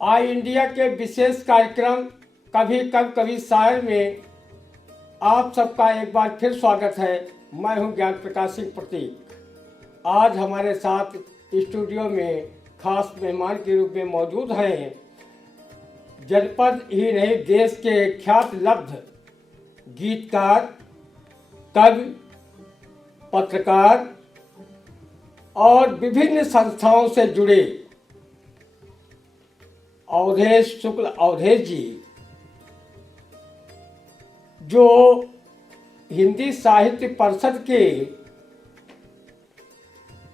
आज इंडिया के विशेष कार्यक्रम कभी कब कभी शायर में आप सबका एक बार फिर स्वागत है। मैं हूं ज्ञान प्रकाश सिंह प्रतीक। आज हमारे साथ स्टूडियो में खास मेहमान के रूप में मौजूद हैं जनपद ही नहीं देश के ख्यात लब्ध गीतकार, कवि, पत्रकार और विभिन्न संस्थाओं से जुड़े अवधेश शुक्ल अवधेश जी, जो हिंदी साहित्य परिषद के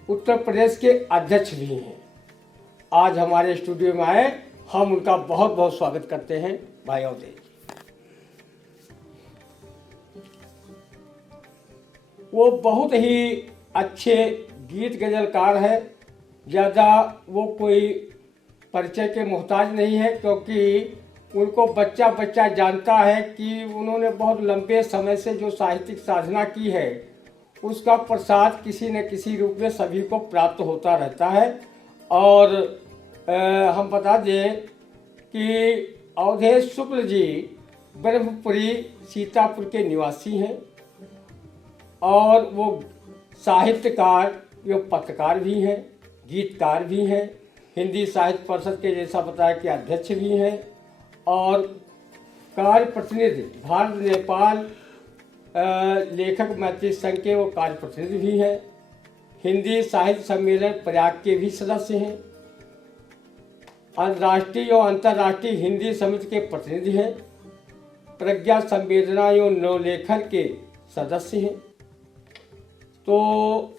उत्तर प्रदेश के अध्यक्ष भी हैं। आज हमारे स्टूडियो में आए, हम उनका बहुत बहुत स्वागत करते हैं। भाई अवधेश जी, वो बहुत ही अच्छे गीत गजलकार है। ज़्यादा वो कोई परिचय के मोहताज नहीं है, क्योंकि उनको बच्चा बच्चा जानता है कि उन्होंने बहुत लंबे समय से जो साहित्यिक साधना की है उसका प्रसाद किसी न किसी रूप में सभी को प्राप्त होता रहता है। और हम बता दें कि अवधेश शुक्ल जी ब्रह्मपुरी सीतापुर के निवासी हैं और वो साहित्यकार, वो पत्रकार भी हैं, गीतकार भी हैं, हिंदी साहित्य परिषद के जैसा बताया कि अध्यक्ष भी हैं और कार्य प्रतिनिधि भारत नेपाल लेखक मैत्री संघ के वो कार्य प्रतिनिधि भी हैं। हिंदी साहित्य सम्मेलन प्रयाग के भी सदस्य हैं। राष्ट्रीय और अंतर्राष्ट्रीय हिंदी समिति के प्रतिनिधि हैं। प्रज्ञा संवेदना एवं नवलेखन के सदस्य हैं। तो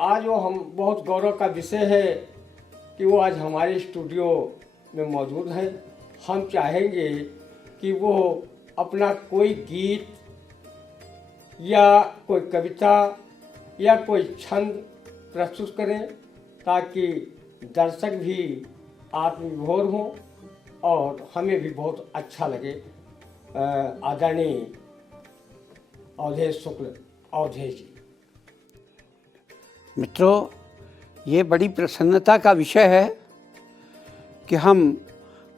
आज वो हम बहुत गौरव का विषय है कि वो आज हमारे स्टूडियो में मौजूद है। हम चाहेंगे कि वो अपना कोई गीत या कोई कविता या कोई छंद प्रस्तुत करें ताकि दर्शक भी आत्मविभोर हों और हमें भी बहुत अच्छा लगे। आदरणीय अवधेश शुक्ल अवधेश जी। मित्रों, ये बड़ी प्रसन्नता का विषय है कि हम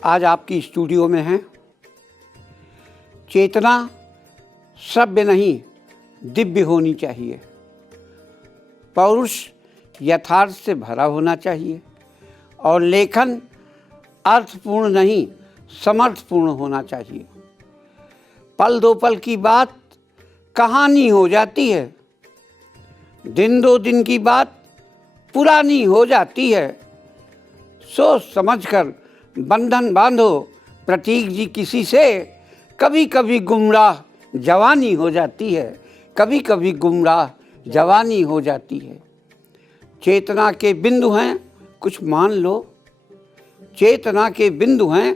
आज आपकी स्टूडियो में हैं। चेतना सभ्य नहीं दिव्य होनी चाहिए। पौरुष यथार्थ से भरा होना चाहिए और लेखन अर्थपूर्ण नहीं समर्थपूर्ण होना चाहिए। पल दो पल की बात कहानी हो जाती है, दिन दो दिन की बात पुरानी हो जाती है। सोच समझकर बंधन बांधो प्रतीक जी किसी से, कभी कभी गुमराह जवानी हो जाती है, कभी कभी गुमराह जवानी हो जाती है। चेतना के बिंदु हैं कुछ मान लो, चेतना के बिंदु हैं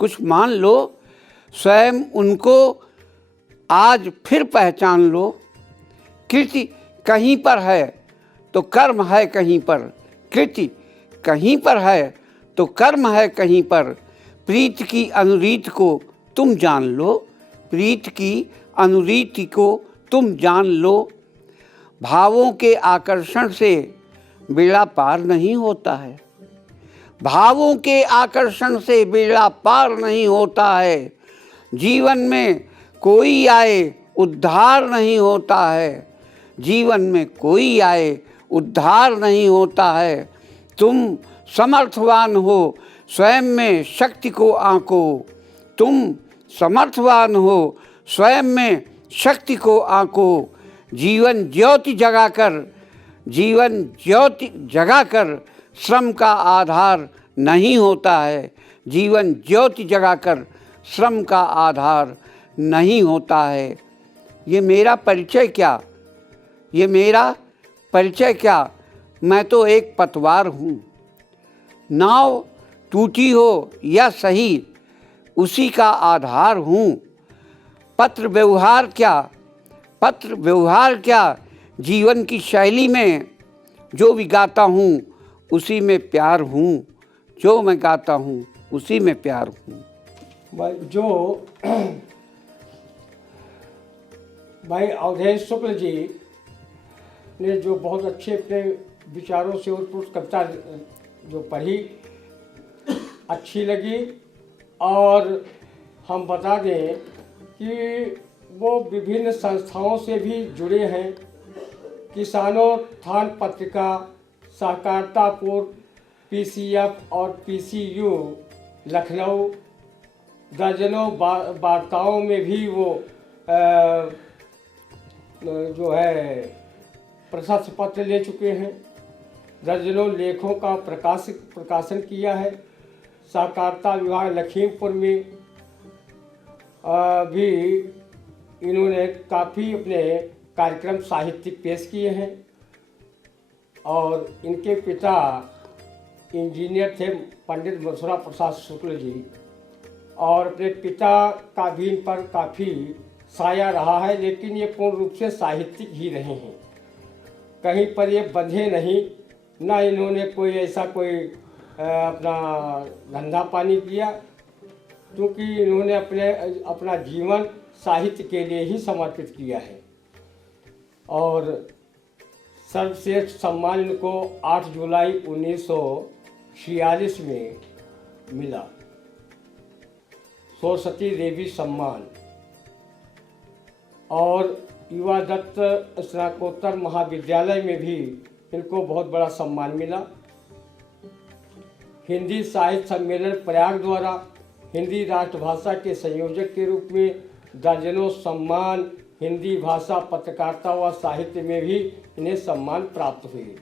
कुछ मान लो, स्वयं उनको आज फिर पहचान लो। कृति कहीं पर है तो कर्म है कहीं पर, कृति कहीं पर है तो कर्म है कहीं पर। प्रीत की अनुरीति को तुम जान लो, प्रीत की अनुरीति को तुम जान लो। भावों के आकर्षण से बेड़ा पार नहीं होता है, भावों के आकर्षण से बेड़ा पार नहीं होता है। जीवन में कोई आए उद्धार नहीं होता है, जीवन में कोई आए उद्धार नहीं होता है। तुम समर्थवान हो स्वयं में शक्ति को आंको, तुम समर्थवान हो स्वयं में शक्ति को आंको। जीवन ज्योति जगाकर, जीवन ज्योति जगाकर श्रम का आधार नहीं होता है, जीवन ज्योति जगाकर श्रम का आधार नहीं होता है। ये मेरा परिचय क्या, ये मेरा परिचय क्या, मैं तो एक पतवार हूँ। नाव टूटी हो या सही उसी का आधार हूँ। पत्र व्यवहार क्या, पत्र व्यवहार क्या, जीवन की शैली में जो भी गाता हूँ उसी में प्यार हूँ, जो मैं गाता हूँ उसी में प्यार हूँ। भाई अवधेश शुक्ल जी ने जो बहुत अच्छे अपने विचारों से उत्कृष्ट कविता जो पढ़ी अच्छी लगी। और हम बता दें कि वो विभिन्न संस्थाओं से भी जुड़े हैं। किसानोत्थान पत्रिका, सहकारिता पूर्व, पीसीएफ और पीसीयू लखनऊ, दर्जनों वार्ताओं में भी वो जो है प्रशस्ति पत्र ले चुके हैं। दर्जनों लेखों का प्रकाशन किया है। सहकारिता विभाग लखीमपुर में भी इन्होंने काफ़ी अपने कार्यक्रम साहित्यिक पेश किए हैं। और इनके पिता इंजीनियर थे पंडित मथुरा प्रसाद शुक्ल जी, और अपने पिता का भी इन पर काफ़ी साया रहा है, लेकिन ये पूर्ण रूप से साहित्यिक ही रहे हैं। कहीं पर ये बंधे नहीं, ना इन्होंने कोई ऐसा कोई अपना धंधा पानी किया, क्योंकि इन्होंने अपना जीवन साहित्य के लिए ही समर्पित किया है। और सर्वश्रेष्ठ सम्मान इनको 8 जुलाई 1946 में मिला, सरस्वती देवी सम्मान। और युवा दत्त स्नातकोत्तर महाविद्यालय में भी इनको बहुत बड़ा सम्मान मिला। हिंदी साहित्य सम्मेलन प्रयाग द्वारा हिंदी राष्ट्रभाषा के संयोजक के रूप में दर्जनों सम्मान, हिंदी भाषा पत्रकारिता व साहित्य में भी इन्हें सम्मान प्राप्त हुए।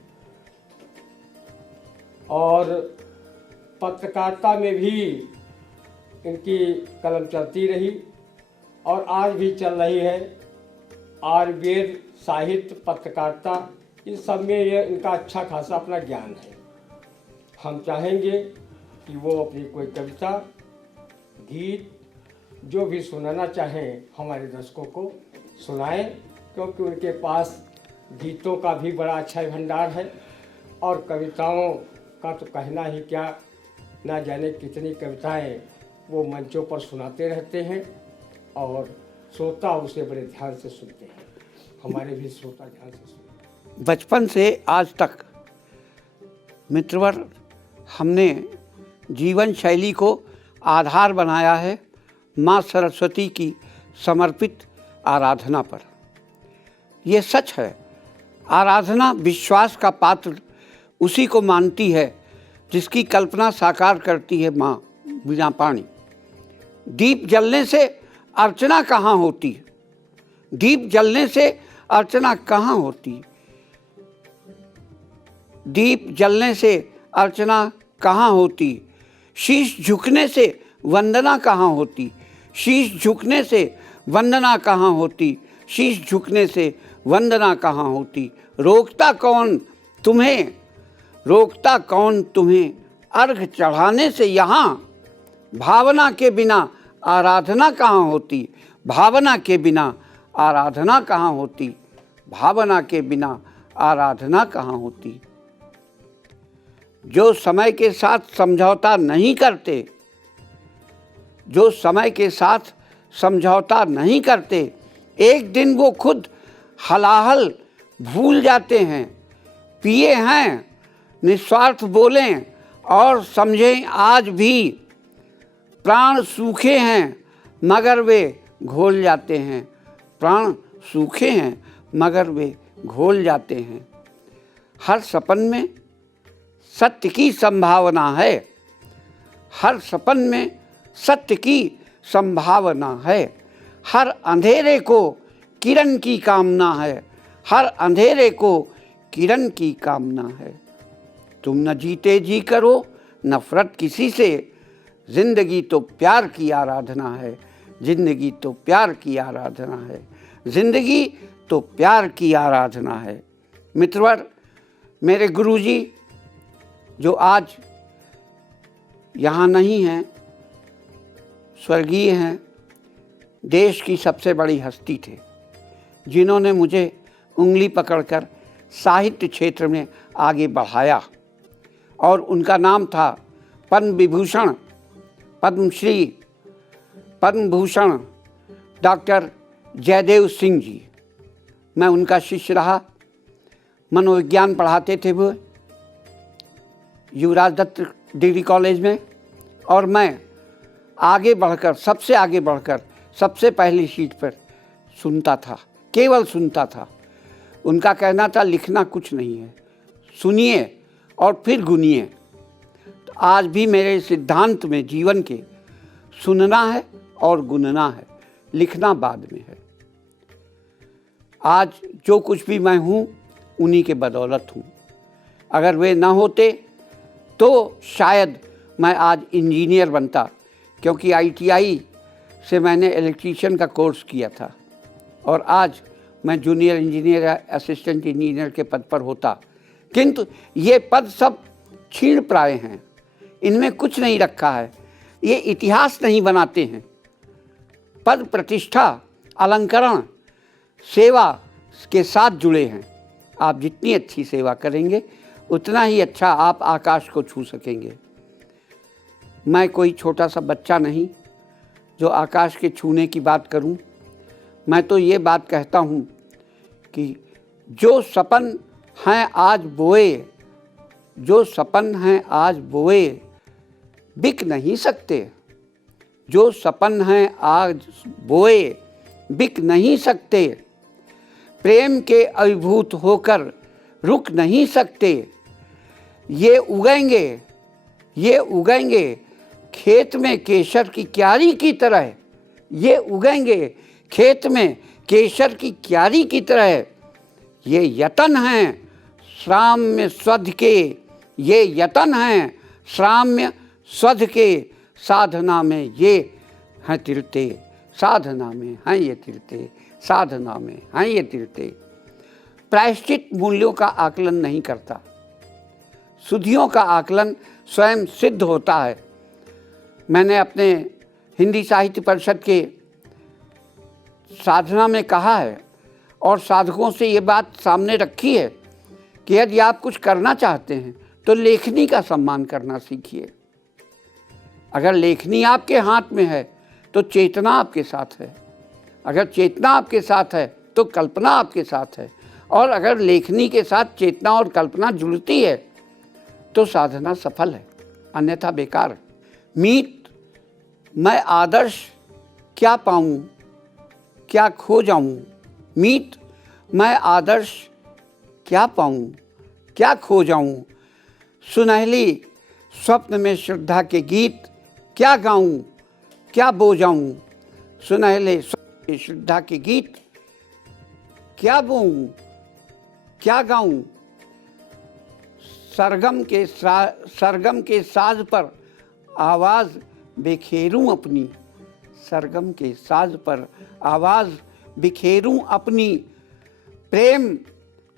और पत्रकारिता में भी इनकी कलम चलती रही और आज भी चल रही है। आयुर्वेद, साहित्य, पत्रकारिता, इन सब में ये इनका अच्छा खासा अपना ज्ञान है। हम चाहेंगे कि वो अपनी कोई कविता, गीत जो भी सुनाना चाहें हमारे दर्शकों को सुनाएं, क्योंकि उनके पास गीतों का भी बड़ा अच्छा भंडार है और कविताओं का तो कहना ही क्या, ना जाने कितनी कविताएं वो मंचों पर सुनाते रहते हैं और श्रोता उसे बड़े ध्यान से सुनते हैं। हमारे भी श्रोता ध्यान से सुनते। बचपन से आज तक मित्रवर हमने जीवन शैली को आधार बनाया है माँ सरस्वती की समर्पित आराधना पर। ये सच है, आराधना विश्वास का पात्र उसी को मानती है जिसकी कल्पना साकार करती है माँ बिना पानी। दीप जलने से अर्चना कहाँ होती? दीप जलने से अर्चना कहाँ होती? दीप जलने से अर्चना कहाँ होती? शीश झुकने से वंदना कहाँ होती? शीश झुकने से वंदना कहाँ होती? शीश झुकने से वंदना कहाँ होती? रोकता कौन तुम्हें, रोकता कौन तुम्हें अर्घ चढ़ाने से यहाँ? भावना के बिना आराधना कहाँ होती? भावना के बिना आराधना कहाँ होती? भावना के बिना आराधना कहाँ होती? जो समय के साथ समझौता नहीं करते, जो समय के साथ समझौता नहीं करते, एक दिन वो खुद हलाहल भूल जाते हैं। पिए हैं, निस्वार्थ बोलें और समझें आज भी, प्राण सूखे हैं मगर वे घोल जाते हैं। प्राण सूखे हैं मगर वे घोल जाते हैं। हर सपन में सत्य की संभावना है, हर सपन में सत्य की संभावना है। हर अंधेरे को किरण की कामना है, हर अंधेरे को किरण की कामना है। तुम न जीते जी करो नफरत किसी से, जिंदगी तो प्यार की आराधना है, जिंदगी तो प्यार की आराधना है, जिंदगी तो प्यार की आराधना है। मित्रवर, मेरे गुरुजी जो आज यहाँ नहीं हैं, स्वर्गीय हैं, देश की सबसे बड़ी हस्ती थे, जिन्होंने मुझे उंगली पकड़कर साहित्य क्षेत्र में आगे बढ़ाया। और उनका नाम था पद्म विभूषण, पद्मश्री, पद्म भूषण डॉक्टर जयदेव सिंह जी। मैं उनका शिष्य रहा। मनोविज्ञान पढ़ाते थे वो युवराज दत्त डिग्री कॉलेज में, और मैं आगे बढ़कर, सबसे आगे बढ़कर, सबसे पहली सीट पर सुनता था, केवल सुनता था। उनका कहना था लिखना कुछ नहीं है, सुनिए और फिर गुनिए। तो आज भी मेरे सिद्धांत में जीवन के सुनना है और गुनना है, लिखना बाद में है। आज जो कुछ भी मैं हूँ उन्हीं के बदौलत हूँ। अगर वे ना होते तो शायद मैं आज इंजीनियर बनता, क्योंकि ITI से मैंने इलेक्ट्रीशियन का कोर्स किया था और आज मैं जूनियर इंजीनियर या असिस्टेंट इंजीनियर के पद पर होता। किंतु ये पद सब क्षीण प्राय हैं, इनमें कुछ नहीं रखा है, ये इतिहास नहीं बनाते हैं। पद, प्रतिष्ठा, अलंकरण सेवा के साथ जुड़े हैं। आप जितनी अच्छी सेवा करेंगे उतना ही अच्छा आप आकाश को छू सकेंगे। मैं कोई छोटा सा बच्चा नहीं जो आकाश के छूने की बात करूं। मैं तो ये बात कहता हूं कि जो सपन हैं आज बोए, जो सपन हैं आज बोए बिक नहीं सकते, जो सपन हैं आज बोए बिक नहीं सकते, प्रेम के अभिभूत होकर रुक नहीं सकते। ये उगेंगे, ये उगेंगे खेत में केसर की क्यारी की तरह, ये उगेंगे खेत में केसर की क्यारी की तरह। ये यतन हैं श्राम्य स्वध के, ये यतन हैं श्राम्य स्वध के, साधना में ये हैं तिरते, साधना में हैं ये तिरते, साधना में हैं ये तिरते। प्रायश्चित मूल्यों का आकलन नहीं करता, सुधियों का आकलन स्वयं सिद्ध होता है। मैंने अपने हिंदी साहित्य परिषद के साधना में कहा है और साधकों से ये बात सामने रखी है कि यदि आप कुछ करना चाहते हैं तो लेखनी का सम्मान करना सीखिए। अगर लेखनी आपके हाथ में है तो चेतना आपके साथ है, अगर चेतना आपके साथ है तो कल्पना आपके साथ है, और अगर लेखनी के साथ चेतना और कल्पना जुड़ती है तो साधना सफल है, अन्यथा बेकार। मीत मैं आदर्श क्या पाऊं, क्या खो जाऊं, मीत मैं आदर्श क्या पाऊं, क्या खो जाऊं, सुनहली स्वप्न में श्रद्धा के गीत क्या गाऊं, क्या बो जाऊं, सुनहले स्वप्न में श्रद्धा के गीत क्या बोऊं, क्या गाऊं, सरगम के साज पर आवाज़ बिखेरूं अपनी, सरगम के साज पर आवाज़ बिखेरूं अपनी, प्रेम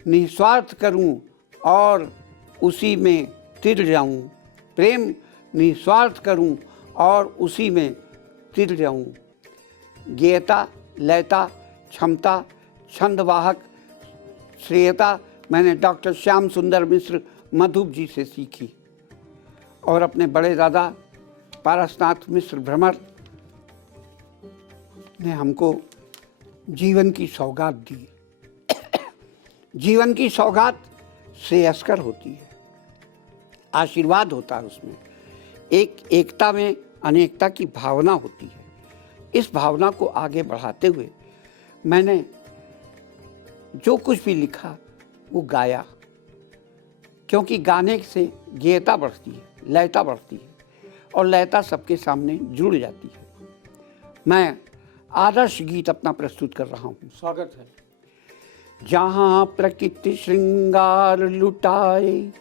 निस्वार्थ करूं और उसी में तिर जाऊं, प्रेम निस्वार्थ करूं और उसी में तिर जाऊं। गेयता, लयता, क्षमता, छंदवाहक, श्रेयता मैंने डॉक्टर श्याम सुंदर मिश्र मधुप जी से सीखी और अपने बड़े दादा पारसनाथ मिश्र भ्रमर ने हमको जीवन की सौगात दी। जीवन की सौगात श्रेयस्कर होती है, आशीर्वाद होता है उसमें, एकता में अनेकता की भावना होती है। इस भावना को आगे बढ़ाते हुए मैंने जो कुछ भी लिखा वो गाया, क्योंकि गाने से गेयता बढ़ती है, लयता बढ़ती है और लयता सबके सामने जुड़ जाती है। मैं आदर्श गीत अपना प्रस्तुत कर रहा हूँ। स्वागत है। जहाँ प्रकृति श्रृंगार लुटाए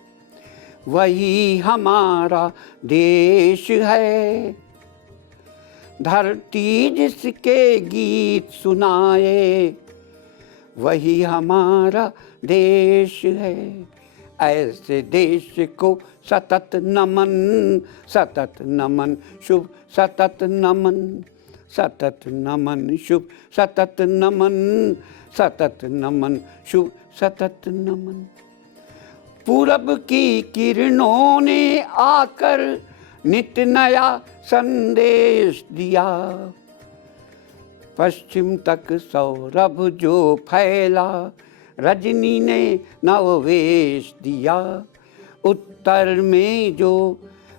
वही हमारा देश है, धरती जिसके गीत सुनाए वही हमारा देश है। ऐसे देश को सतत नमन, सतत नमन शुभ, सतत नमन, सतत नमन शुभ, सतत नमन, सतत नमन शुभ, सतत नमन। पूरब की किरणों ने आकर नित नया संदेश दिया, पश्चिम तक सौरभ जो फैला रजनी ने नववेश दिया। उत्तर में जो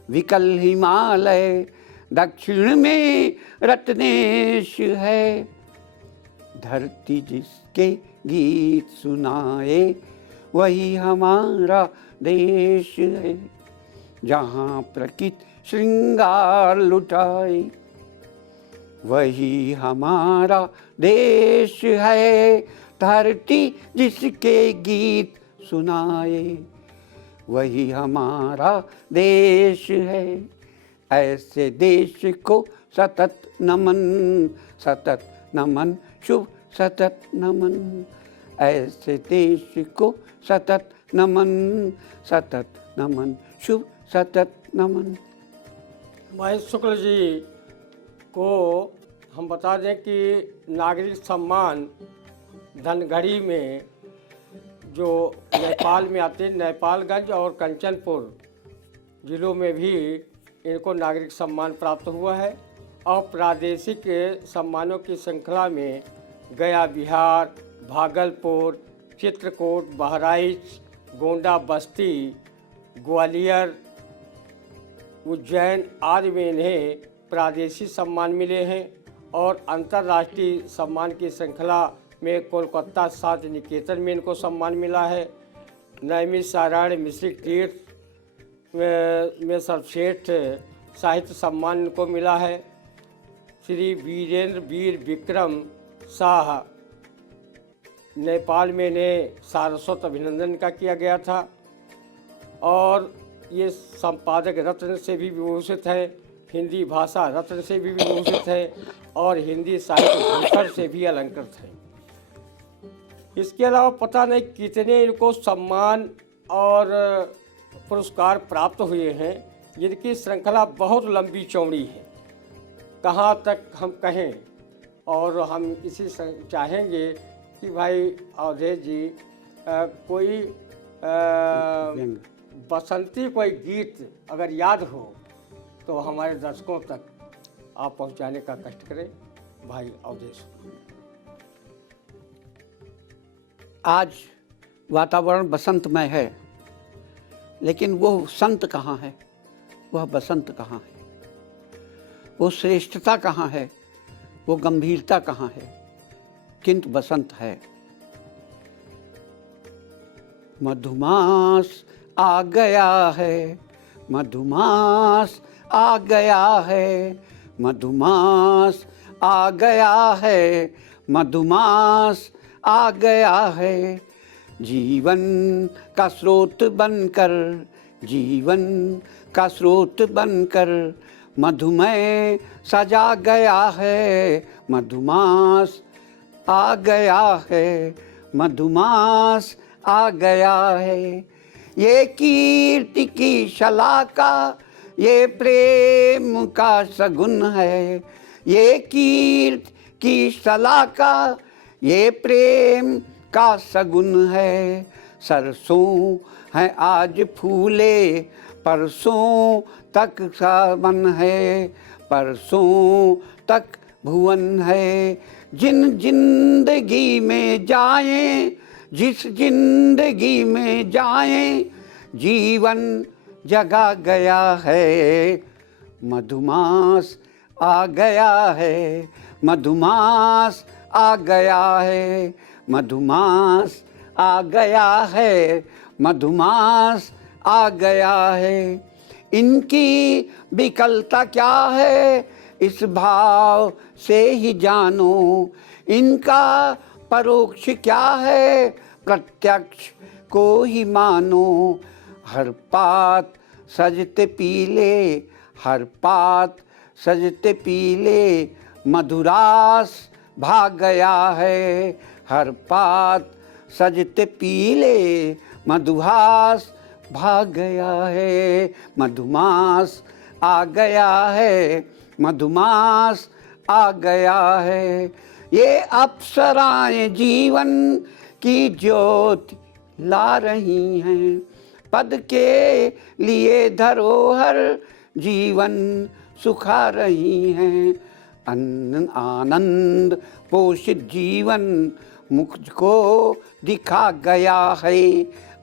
विकल हिमालय, दक्षिण में रत्नेश है। धरती जिसके गीत सुनाए, वही हमारा देश है। जहाँ प्रकृति श्रृंगार लुटाए, वही हमारा देश है। धरती जिसके गीत सुनाए, वही हमारा देश है। ऐसे देश को सतत नमन, सतत नमन, शुभ सतत नमन। ऐसे देश को सतत नमन, सतत नमन, शुभ सतत नमन। महेश शुक्ल जी को हम बता दें कि नागरिक सम्मान धनगढ़ी में जो नेपाल में आते हैं, नेपालगंज और कंचनपुर जिलों में भी इनको नागरिक सम्मान प्राप्त हुआ है। और प्रादेशिक सम्मानों की श्रृंखला में गया बिहार, भागलपुर, चित्रकूट, बहराइच, गोंडा बस्ती, ग्वालियर, उज्जैन आदि में इन्हें प्रादेशिक सम्मान मिले हैं। और अंतर्राष्ट्रीय सम्मान की श्रृंखला में कोलकाता शांति निकेतन में इनको सम्मान मिला है। नैमिषारण्य मिश्रिक तीर्थ में सर्वश्रेष्ठ साहित्य सम्मान इनको मिला है। श्री वीरेंद्र वीर विक्रम शाह नेपाल में इन्हें सारस्वत अभिनंदन का किया गया था। और ये संपादक रत्न से भी विभूषित है, हिंदी भाषा रत्न से भी विभूषित है और हिंदी साहित्य भूषण से भी अलंकृत है। इसके अलावा पता नहीं कितने इनको सम्मान और पुरस्कार प्राप्त हुए हैं, जिनकी श्रृंखला बहुत लंबी चौड़ी है, कहाँ तक हम कहें। और हम इसी चाहेंगे कि भाई अवधेश जी कोई बसंती कोई गीत अगर याद हो तो हमारे दर्शकों तक आप पहुंचाने का कष्ट करें भाई अवधेश। आज वातावरण बसंतमय है, लेकिन वो संत कहाँ है, वह बसंत कहाँ है, वो श्रेष्ठता कहाँ है, वो गंभीरता कहाँ है। किंतु बसंत है। मधुमास आ गया है, मधुमास आ गया है, मधुमास आ गया है, मधुमास आ गया है। जीवन का स्रोत बनकर, जीवन का स्रोत बनकर मधुमय सजा गया है। मधुमास आ गया है, मधुमास आ गया है। ये कीर्ति की शलाका, ये प्रेम का सगुन है। ये कीर्ति की शलाका, ये प्रेम का सगुन है। सरसों है आज फूले, परसों तक सावन है, परसों तक भुवन है। जिन जिंदगी में जाएं, जिस जिंदगी में जाएं, जीवन जगा गया है। मधुमास आ गया है, मधुमास आ गया है, मधुमास आ गया है, मधुमास आ गया है। इनकी विकलता क्या है, इस भाव से ही जानो। इनका परोक्ष क्या है, प्रत्यक्ष को ही मानो। हर पात सजते पीले, हर पात सजते पीले, मधुरास भाग गया है। हर पात सजते पीले, मधुहास भाग गया है। मधुमास आ गया है, मधुमास आ गया है। ये अप्सराएं जीवन की ज्योति ला रही हैं। पद के लिए धरोहर जीवन सुखा रही हैं। आनंद पोषित जीवन मुझको दिखा गया है।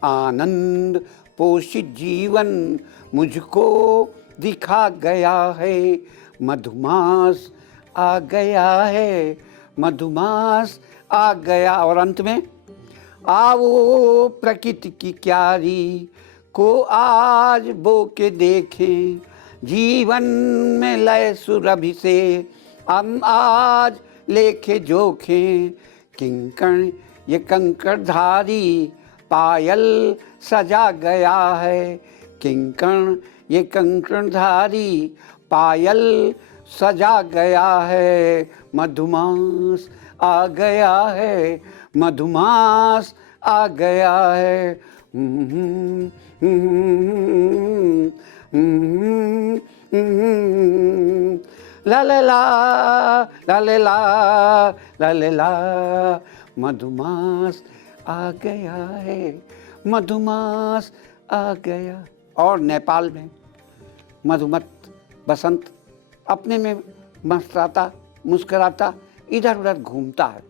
आनंद पोषित जीवन मुझको दिखा गया है, मधुमास आ गया है, मधुमास आ गया। और अंत में आओ प्रकृति की क्यारी को आज बो के देखें, जीवन में लय सुरभि से हम आज लेके जोखें। किंकण ये कंकड़धारी पायल सजा गया है, किंकण ये कंकड़धारी पायल सजा गया है, मधुमास आ गया है, मधुमास आ गया है। ला ला ला ला ला ला ला ला ला, मधुमास आ गया है, मधुमास आ गया। और नेपाल में मधुमत बसंत अपने में मस्ताता मुस्कराता इधर उधर घूमता है,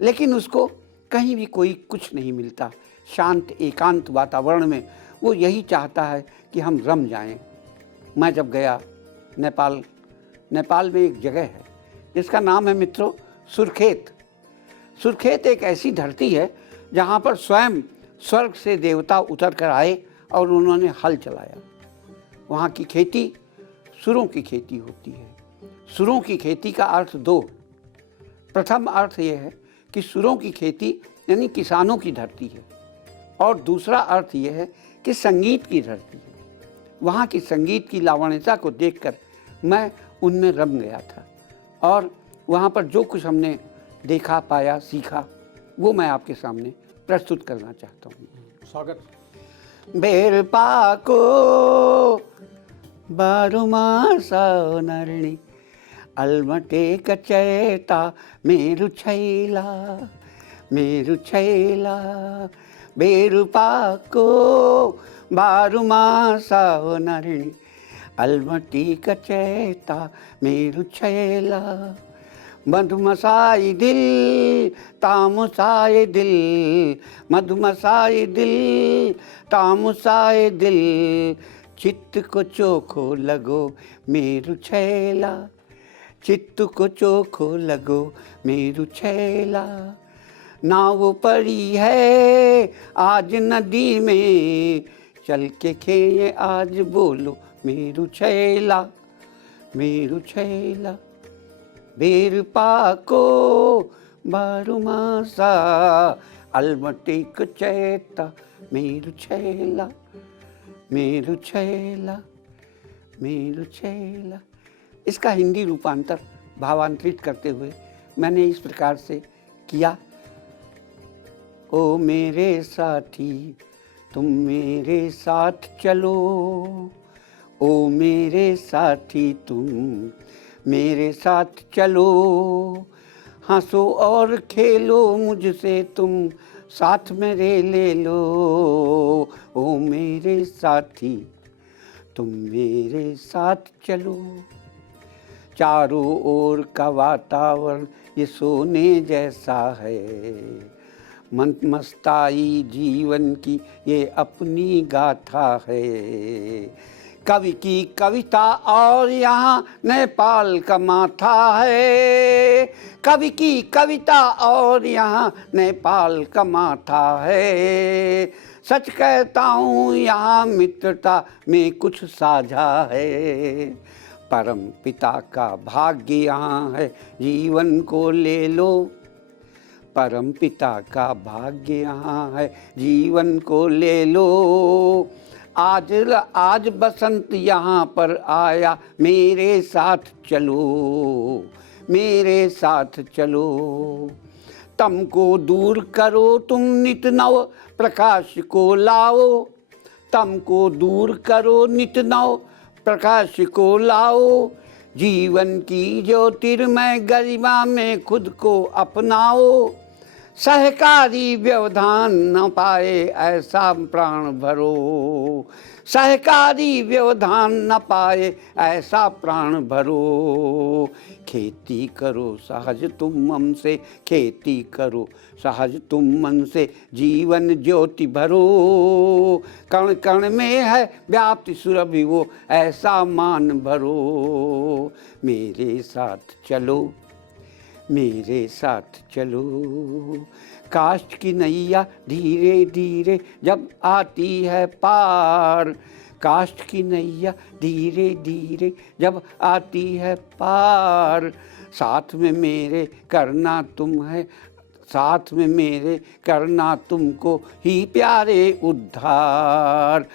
लेकिन उसको कहीं भी कोई कुछ नहीं मिलता। शांत एकांत वातावरण में वो यही चाहता है कि हम रम जाएं। मैं जब गया नेपाल में एक जगह है जिसका नाम है मित्रों सुर्खेत। सुर्खेत एक ऐसी धरती है जहाँ पर स्वयं स्वर्ग से देवता उतर कर आए और उन्होंने हल चलाया। वहाँ की खेती सुरों की खेती होती है। सुरों की खेती का अर्थ दो। प्रथम अर्थ ये है कि सुरों की खेती यानी किसानों की धरती है, और दूसरा अर्थ ये है कि संगीत की धरती है। वहाँ की संगीत की लावण्यता को देखकर मैं उनमें रम गया था, और वहाँ पर जो कुछ हमने देखा पाया सीखा वो मैं आपके सामने प्रस्तुत करना चाहता हूँ। स्वागत। बेर पाको बारुमासा नरणी अलमटे कचैता मेरु छैला बेरु पाको बारुमासा नरणी अलमटी कचैता मेरु छैला मधुमसाई दिल तामुसाए दिल मधुमसाई दिल तामुसाए दिल चित्त को चोखो लगो मेरु छैला चित्त को चोखो लगो मेरु छैला नाव पड़ी है आज नदी में चल के खेये आज बोलो मेरु छैला बेर पाको बारुमासा अलमटी कचैता मेरु छैला इसका हिंदी रूपांतर भावांतरित करते हुए मैंने इस प्रकार से किया। ओ मेरे साथी तुम मेरे साथ चलो, ओ मेरे साथी तुम मेरे साथ चलो, हंसो और खेलो मुझसे तुम साथ मेरे ले लो, ओ मेरे साथी तुम मेरे साथ चलो। चारों ओर का वातावरण ये सोने जैसा है, मस्ताई जीवन की ये अपनी गाथा है। कवि की कविता और यहाँ नेपाल का माथा है, कवि की कविता और यहाँ नेपाल का माथा है। सच कहता हूँ यहाँ मित्रता में कुछ साझा है, परम पिता का भाग्य यहाँ है जीवन को ले लो, परम पिता का भाग्य यहाँ है जीवन को ले लो। आज बसंत यहाँ पर आया मेरे साथ चलो, मेरे साथ चलो। तम को दूर करो तुम नित नव प्रकाश को लाओ, तम को दूर करो नित नव प्रकाश को लाओ। जीवन की ज्योतिर्मय गरिमा में खुद को अपनाओ, सहकारी व्यवधान न पाए ऐसा प्राण भरो, सहकारी व्यवधान न पाए ऐसा प्राण भरो। खेती करो सहज तुम मन से, खेती करो सहज तुम मन से, जीवन ज्योति भरो। कण कण में है व्याप्ति सुरभि वो, ऐसा मान भरो। मेरे साथ चलो, मेरे साथ चलो, काष्ठ की नैया धीरे धीरे जब आती है पार, काष्ठ की नैया धीरे धीरे जब आती है पार। साथ में मेरे करना तुम है, साथ में मेरे करना तुमको ही प्यारे उद्धार।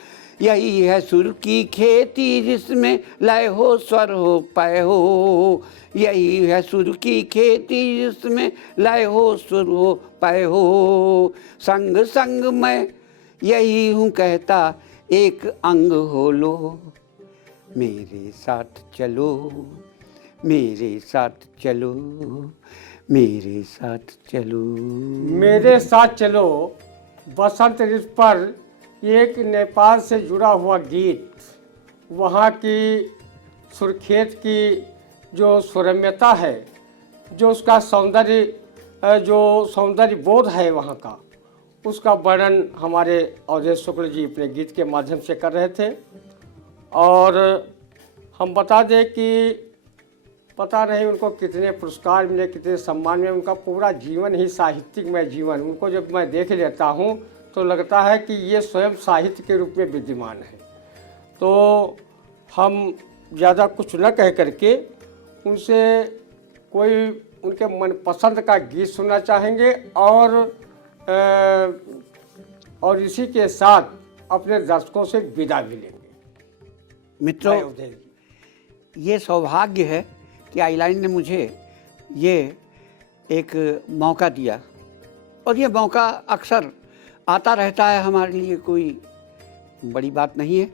यही है सुर की खेती जिसमें लय हो स्वर हो पय हो, यही है सुर की खेती जिसमें लय हो सुर हो पय हो। संग संग मैं यही हूँ कहता, एक अंग हो लो। मेरे साथ चलो, मेरे साथ चलो, मेरे साथ चलो। मेरे साथ चलो बसंत ऋतु पर एक नेपाल से जुड़ा हुआ गीत, वहाँ की सुर्खेत की जो सुरम्यता है, जो उसका सौंदर्य, जो सौंदर्य बोध है वहाँ का, उसका वर्णन हमारे अवधेश शुक्ल जी अपने गीत के माध्यम से कर रहे थे। और हम बता दें कि पता नहीं उनको कितने पुरस्कार मिले, कितने सम्मान मिले, उनका पूरा जीवन ही साहित्यिकमय जीवन। उनको जब मैं देख लेता हूँ तो लगता है कि ये स्वयं साहित्य के रूप में विद्यमान है। तो हम ज़्यादा कुछ न कह करके उनसे कोई उनके मनपसंद का गीत सुनना चाहेंगे और इसी के साथ अपने दर्शकों से विदा भी लेंगे। मित्रों, ये सौभाग्य है कि आईलाइन ने मुझे ये एक मौका दिया, और ये मौका अक्सर आता रहता है, हमारे लिए कोई बड़ी बात नहीं है।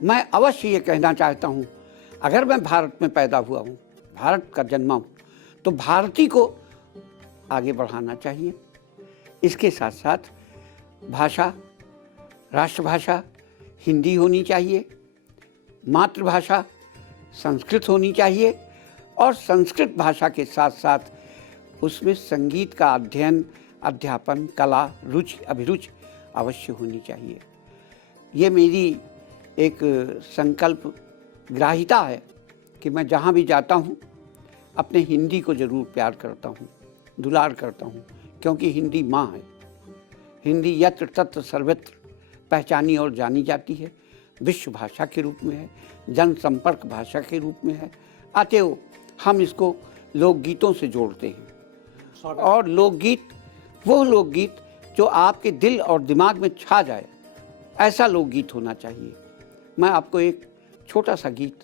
मैं अवश्य ये कहना चाहता हूँ, अगर मैं भारत में पैदा हुआ हूँ, भारत का जन्मा हूँ, तो भारती को आगे बढ़ाना चाहिए। इसके साथ साथ भाषा, राष्ट्रभाषा हिंदी होनी चाहिए, मातृभाषा संस्कृत होनी चाहिए, और संस्कृत भाषा के साथ साथ उसमें संगीत का अध्ययन, अध्यापन, कला, रुचि, अभिरुचि अवश्य होनी चाहिए। ये मेरी एक संकल्प ग्राहिता है कि मैं जहाँ भी जाता हूँ अपने हिंदी को ज़रूर प्यार करता हूँ, दुलार करता हूँ, क्योंकि हिंदी माँ है। हिंदी यत्र तत्र सर्वत्र पहचानी और जानी जाती है, विश्व भाषा के रूप में है, जनसंपर्क भाषा के रूप में है। अतएव हम इसको लोकगीतों से जोड़ते हैं, और लोकगीत वो लोकगीत जो आपके दिल और दिमाग में छा जाए, ऐसा लोकगीत होना चाहिए। मैं आपको एक छोटा सा गीत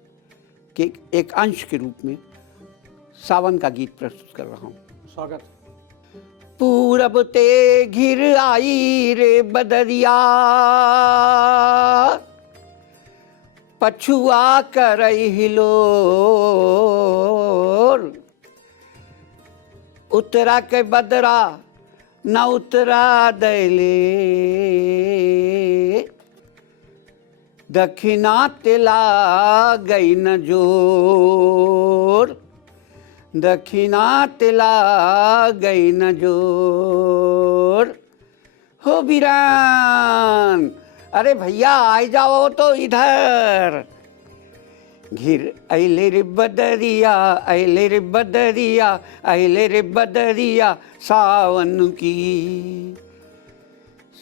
के एक अंश के रूप में सावन का गीत प्रस्तुत कर रहा हूँ। स्वागत। पूरब ते घिर आई रे बदरिया, पछुआ करई हिलोर, उतरा के बदरा न उतरा दैले, दक्षिणा तिला गई न जोर, दक्षिणा तिला गई न जोर। हो वीरान, अरे भैया आ जाओ तो इधर। घिर अले रे बदरिया, अले रे बदरिया, अले रे बदरिया सावन की,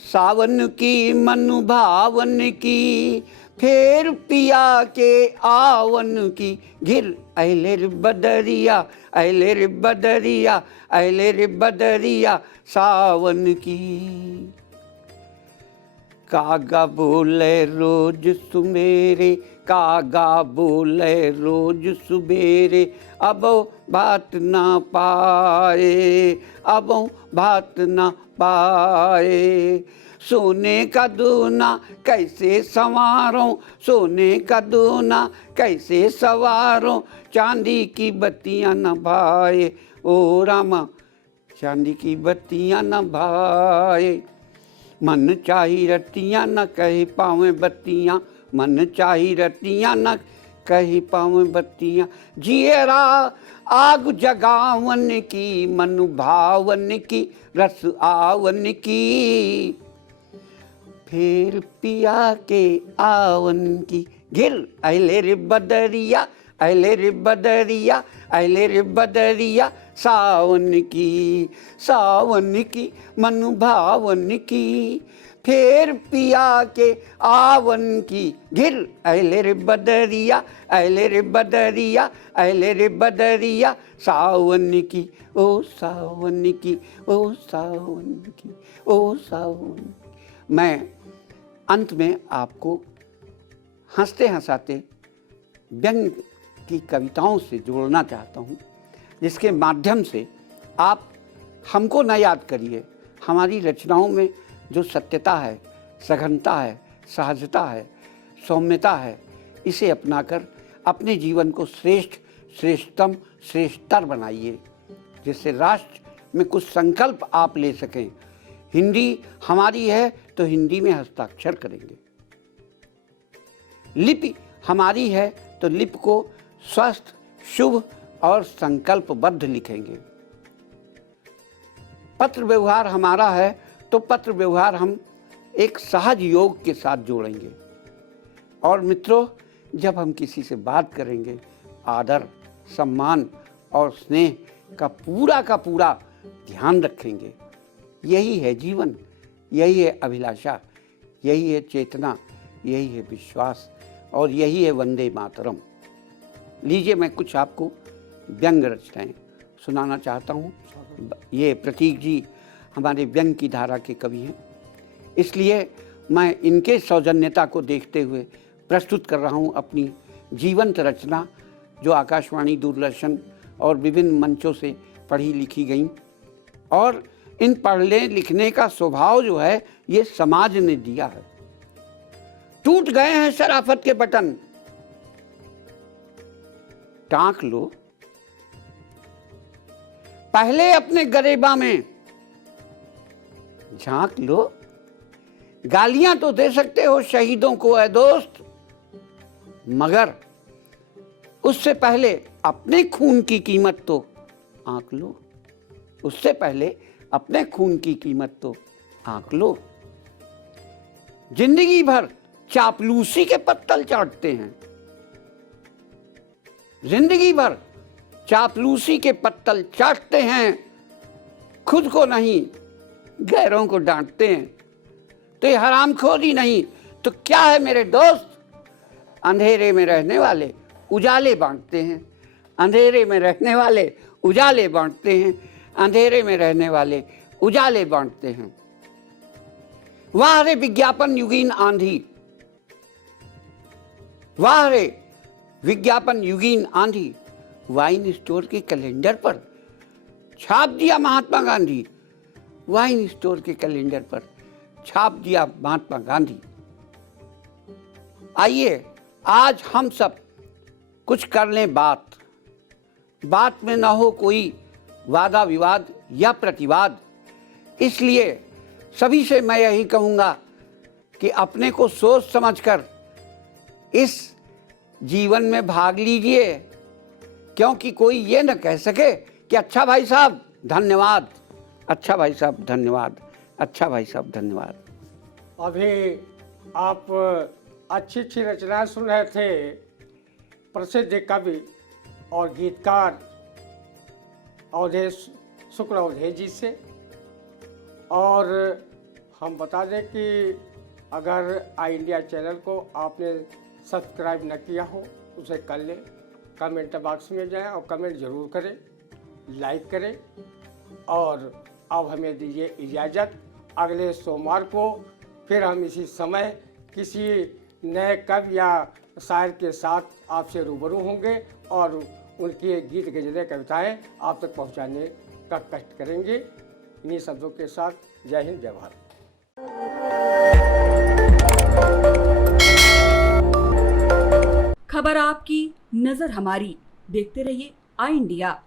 सावन की मनु भावन की, फेर पिया के आवन की। घिर अले रे बदरिया, अले रे बदरिया, अले रे बदरिया सावन की। कागा बोले रोज सुमेरे, कागा बोले रोज सुबेरे, अब बात ना पाए, अब बात ना पाए। सोने का दूना कैसे संवारों, सोने का दूना कैसे संवारों, चांदी की बत्तियां न भाए। ओ रामा, चांदी की बत्तियां न भाए, मन चाही रतियां न कही पावे बत्तियां, मन चाही रतियां न कही पावे बत्तियां, जियरा आग जगावन की, मन भावन की, रस आवन की, फिर पिया के आवन की। घिर अले रे बदरिया, अले रे बदरिया, अले रे बदरिया, सावन की, सावन की, मन भावन की, फिर पिया के आवन की। घिर अले रे बदरिया, अले रे बदरिया, अले रे बदरिया, सावन की, ओ सावन की, ओ सावन की, ओ सावन। मैं अंत में आपको हंसते हंसाते व्यंग की कविताओं से जोड़ना चाहता हूँ, जिसके माध्यम से आप हमको न याद करिए, हमारी रचनाओं में जो सत्यता है, सघनता है, सहजता है, सौम्यता है, इसे अपनाकर अपने जीवन को श्रेष्ठ, श्रेष्ठतम, श्रेष्ठतर बनाइए, जिससे राष्ट्र में कुछ संकल्प आप ले सकें। हिंदी हमारी है तो हिंदी में हस्ताक्षर करेंगे, लिपि हमारी है तो लिपि को स्वस्थ, शुभ और संकल्पबद्ध लिखेंगे। पत्र व्यवहार हमारा है तो पत्र व्यवहार हम एक सहज योग के साथ जोड़ेंगे। और मित्रों, जब हम किसी से बात करेंगे, आदर, सम्मान और स्नेह का पूरा ध्यान रखेंगे। यही है जीवन, यही है अभिलाषा, यही है चेतना, यही है विश्वास और यही है वंदे मातरम। लीजिए, मैं कुछ आपको व्यंग रचनाएं सुनाना चाहता हूँ। ये प्रतीक जी हमारे व्यंग की धारा के कवि हैं, इसलिए मैं इनके सौजन्यता को देखते हुए प्रस्तुत कर रहा हूँ अपनी जीवंत रचना, जो आकाशवाणी, दूरदर्शन और विभिन्न मंचों से पढ़ी लिखी गई। और इन पढ़ने लिखने का स्वभाव जो है ये समाज ने दिया है। टूट गए हैं शराफत के बटन, टांक लो पहले अपने गरेबा में, झांक लो। गालियां तो दे सकते हो शहीदों को ऐ दोस्त, मगर उससे पहले अपने खून की कीमत तो आंक लो। उससे पहले अपने खून की कीमत तो आंक लो। जिंदगी भर चापलूसी के पत्तल चाटते हैं, जिंदगी भर चापलूसी के पत्तल चाटते हैं, खुद को नहीं गैरों को डांटते हैं। तो ये हरामखोरी नहीं तो क्या है मेरे दोस्त? अंधेरे में रहने वाले उजाले बांटते हैं, अंधेरे में रहने वाले उजाले बांटते हैं, अंधेरे में रहने वाले उजाले बांटते हैं। वाह रे विज्ञापन युगीन आंधी, वाह रे विज्ञापन युगीन आंधी, वाइन स्टोर के कैलेंडर पर छाप दिया महात्मा गांधी, वाइन स्टोर के कैलेंडर पर छाप दिया महात्मा गांधी। आइए आज हम सब कुछ कर लें बात, बात में ना हो कोई वादा विवाद या प्रतिवाद। इसलिए सभी से मैं यही कहूँगा कि अपने को सोच समझकर इस जीवन में भाग लीजिए, क्योंकि कोई ये न कह सके कि अच्छा भाई साहब धन्यवाद, अच्छा भाई साहब धन्यवाद, अच्छा भाई साहब धन्यवाद। अभी आप अच्छी अच्छी रचनाएं सुन रहे थे प्रसिद्ध कवि और गीतकार अवधेश शुक्ल अवधेश जी से। और हम बता दें कि अगर आई इंडिया चैनल को आपने सब्सक्राइब न किया हो उसे कर लें, कमेंट बॉक्स में जाएं और कमेंट ज़रूर करें, लाइक करें। और अब हमें दीजिए इजाज़त, अगले सोमवार को फिर हम इसी समय किसी नए कवि या शायर के साथ आपसे रूबरू होंगे और उनकी गीत गज़लें कविताएं आप तक पहुंचाने का कष्ट करेंगे। इन्हीं शब्दों के साथ जय हिंद, जय भारत। खबर आपकी, नजर हमारी। देखते रहिए आई इंडिया।